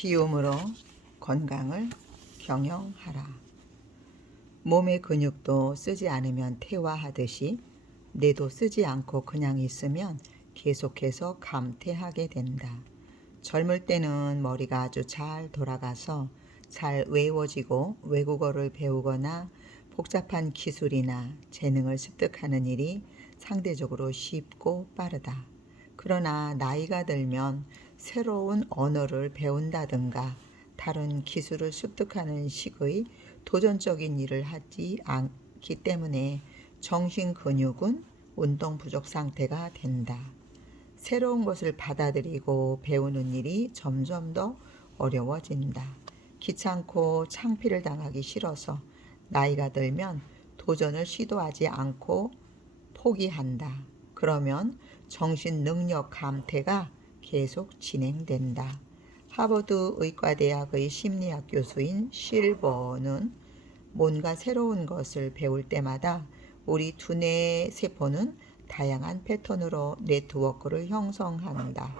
비움으로 건강을 경영하라. 몸의 근육도 쓰지 않으면 퇴화하듯이 뇌도 쓰지 않고 그냥 있으면 계속해서 감퇴하게 된다. 젊을 때는 머리가 아주 잘 돌아가서 잘 외워지고 외국어를 배우거나 복잡한 기술이나 재능을 습득하는 일이 상대적으로 쉽고 빠르다. 그러나 나이가 들면 새로운 언어를 배운다든가 다른 기술을 습득하는 식의 도전적인 일을 하지 않기 때문에 정신 근육은 운동 부족 상태가 된다. 새로운 것을 받아들이고 배우는 일이 점점 더 어려워진다. 귀찮고 창피를 당하기 싫어서 나이가 들면 도전을 시도하지 않고 포기한다. 그러면 정신 능력 감퇴가 계속 진행된다. 하버드 의과대학의 심리학 교수인 실버는 뭔가 새로운 것을 배울 때마다 우리 두뇌 세포는 다양한 패턴으로 네트워크를 형성한다고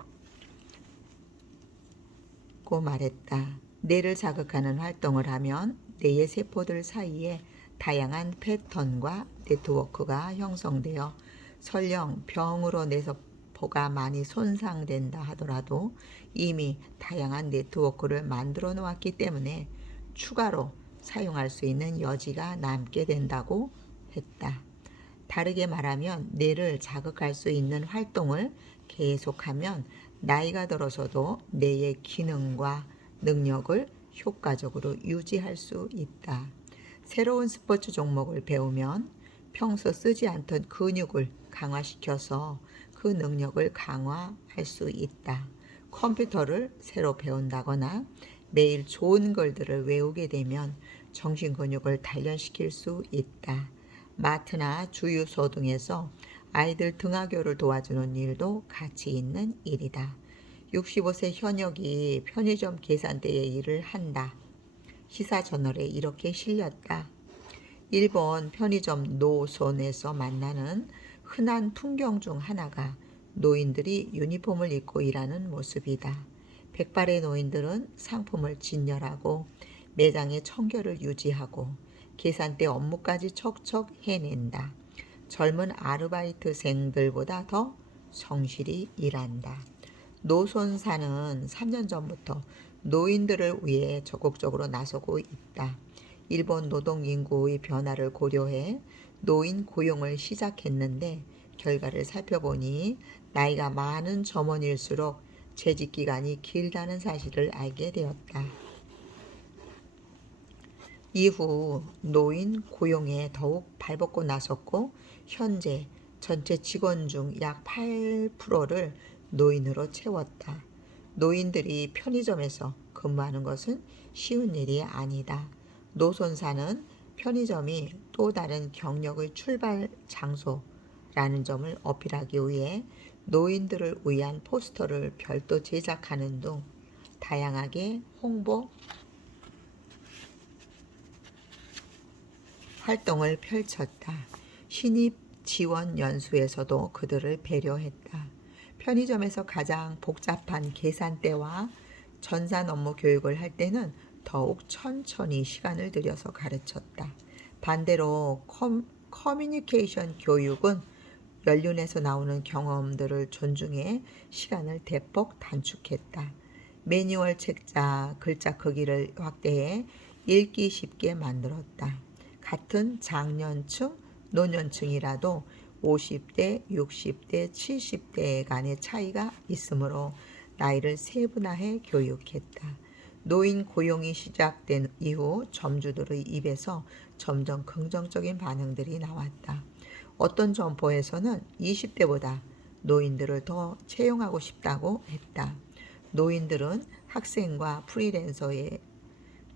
말했다. 뇌를 자극하는 활동을 하면 뇌의 세포들 사이에 다양한 패턴과 네트워크가 형성되어 설령 병으로 뇌세포가 많이 손상된다 하더라도 이미 다양한 네트워크를 만들어 놓았기 때문에 추가로 사용할 수 있는 여지가 남게 된다고 했다. 다르게 말하면 뇌를 자극할 수 있는 활동을 계속하면 나이가 들어서도 뇌의 기능과 능력을 효과적으로 유지할 수 있다. 새로운 스포츠 종목을 배우면 평소 쓰지 않던 근육을 강화시켜서 그 능력을 강화할 수 있다. 컴퓨터를 새로 배운다거나 매일 좋은 글들을 외우게 되면 정신 근육을 단련시킬 수 있다. 마트나 주유소 등에서 아이들 등하교를 도와주는 일도 가치 있는 일이다. 65세 현역이 편의점 계산대에 일을 한다. 시사저널에 이렇게 실렸다. 일본 편의점 노선에서 만나는 흔한 풍경 중 하나가 노인들이 유니폼을 입고 일하는 모습이다. 백발의 노인들은 상품을 진열하고 매장의 청결을 유지하고 계산대 업무까지 척척 해낸다. 젊은 아르바이트생들보다 더 성실히 일한다. 노선사는 3년 전부터 노인들을 위해 적극적으로 나서고 있다. 일본 노동 인구의 변화를 고려해 노인 고용을 시작했는데 결과를 살펴보니 나이가 많은 점원일수록 재직 기간이 길다는 사실을 알게 되었다. 이후 노인 고용에 더욱 발벗고 나섰고 현재 전체 직원 중 약 8%를 노인으로 채웠다. 노인들이 편의점에서 근무하는 것은 쉬운 일이 아니다. 노선사는 편의점이 또 다른 경력의 출발 장소라는 점을 어필하기 위해 노인들을 위한 포스터를 별도 제작하는 등 다양하게 홍보 활동을 펼쳤다. 신입 지원 연수에서도 그들을 배려했다. 편의점에서 가장 복잡한 계산대와 전산 업무 교육을 할 때는 더욱 천천히 시간을 들여서 가르쳤다. 반대로 커뮤니케이션 교육은 연륜에서 나오는 경험들을 존중해 시간을 대폭 단축했다. 매뉴얼 책자 글자 크기를 확대해 읽기 쉽게 만들었다. 같은 장년층, 노년층이라도 50대, 60대, 70대 간의 차이가 있으므로 나이를 세분화해 교육했다. 노인 고용이 시작된 이후 점주들의 입에서 점점 긍정적인 반응들이 나왔다. 어떤 점포에서는 20대보다 노인들을 더 채용하고 싶다고 했다. 노인들은 학생과 프리랜서의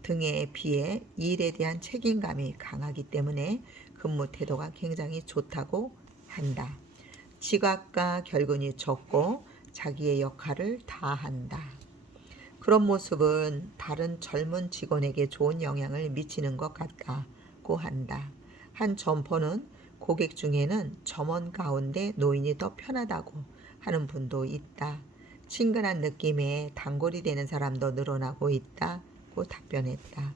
등에 비해 일에 대한 책임감이 강하기 때문에 근무 태도가 굉장히 좋다고 한다. 지각과 결근이 적고 자기의 역할을 다한다. 그런 모습은 다른 젊은 직원에게 좋은 영향을 미치는 것 같다고 한다. 한 점포는 고객 중에는 점원 가운데 노인이 더 편하다고 하는 분도 있다. 친근한 느낌에 단골이 되는 사람도 늘어나고 있다고 답변했다.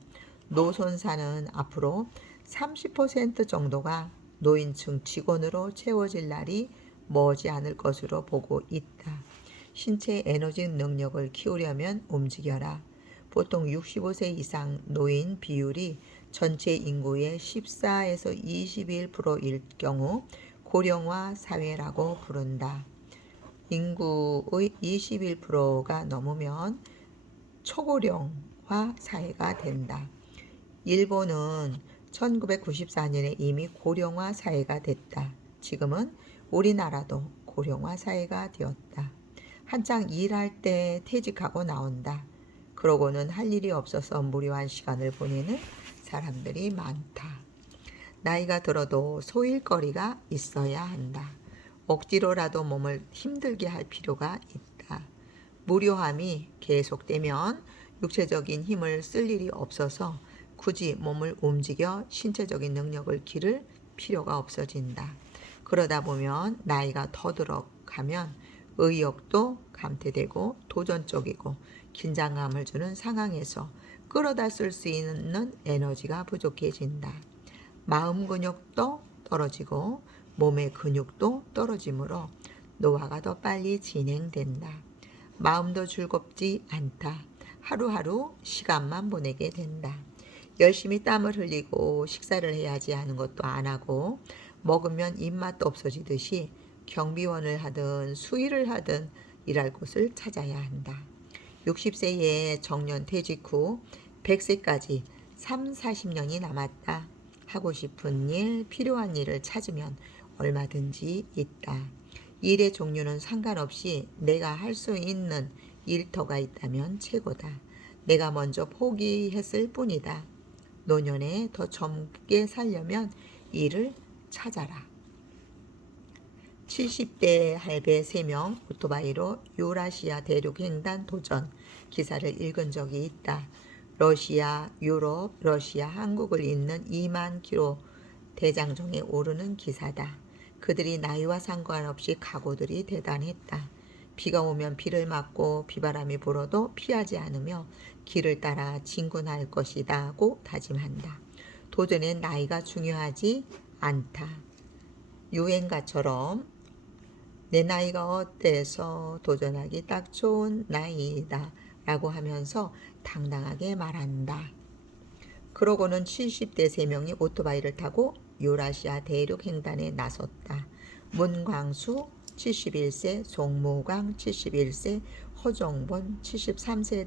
노선사는 앞으로 30% 정도가 노인층 직원으로 채워질 날이 머지 않을 것으로 보고 있다. 신체 에너지 능력을 키우려면 움직여라. 보통 65세 이상 노인 비율이 전체 인구의 14에서 21%일 경우 고령화 사회라고 부른다. 인구의 21%가 넘으면 초고령화 사회가 된다. 일본은 1994년에 이미 고령화 사회가 됐다. 지금은 우리나라도 고령화 사회가 되었다. 한창 일할 때 퇴직하고 나온다. 그러고는 할 일이 없어서 무료한 시간을 보내는 사람들이 많다. 나이가 들어도 소일거리가 있어야 한다. 억지로라도 몸을 힘들게 할 필요가 있다. 무료함이 계속되면 육체적인 힘을 쓸 일이 없어서 굳이 몸을 움직여 신체적인 능력을 기를 필요가 없어진다. 그러다 보면 나이가 더 들어가면 의욕도 감퇴되고 도전적이고 긴장감을 주는 상황에서 끌어다 쓸 수 있는 에너지가 부족해진다. 마음 근육도 떨어지고 몸의 근육도 떨어지므로 노화가 더 빨리 진행된다. 마음도 즐겁지 않다. 하루하루 시간만 보내게 된다. 열심히 땀을 흘리고 식사를 해야지 하는 것도 안 하고 먹으면 입맛도 없어지듯이 경비원을 하든 수의를 하든 일할 곳을 찾아야 한다. 60세에 정년 퇴직 후 100세까지 3, 40년이 남았다. 하고 싶은 일, 필요한 일을 찾으면 얼마든지 있다. 일의 종류는 상관없이 내가 할 수 있는 일터가 있다면 최고다. 내가 먼저 포기했을 뿐이다. 노년에 더 젊게 살려면 일을 찾아라. 70대 할배 3명 오토바이로 유라시아 대륙 횡단 도전 기사를 읽은 적이 있다. 러시아, 유럽, 러시아, 한국을 잇는 2만 킬로 대장정에 오르는 기사다. 그들이 나이와 상관없이 각오들이 대단했다. 비가 오면 비를 맞고 비바람이 불어도 피하지 않으며 길을 따라 진군할 것이다고 다짐한다. 도전엔 나이가 중요하지 않다. 유행가처럼 내 나이가 어때서 도전하기 딱 좋은 나이다 라고 하면서 당당하게 말한다. 그러고는 70대 3명이 오토바이를 타고 유라시아 대륙 횡단에 나섰다. 문광수 71세, 송무광 71세, 허종본 73세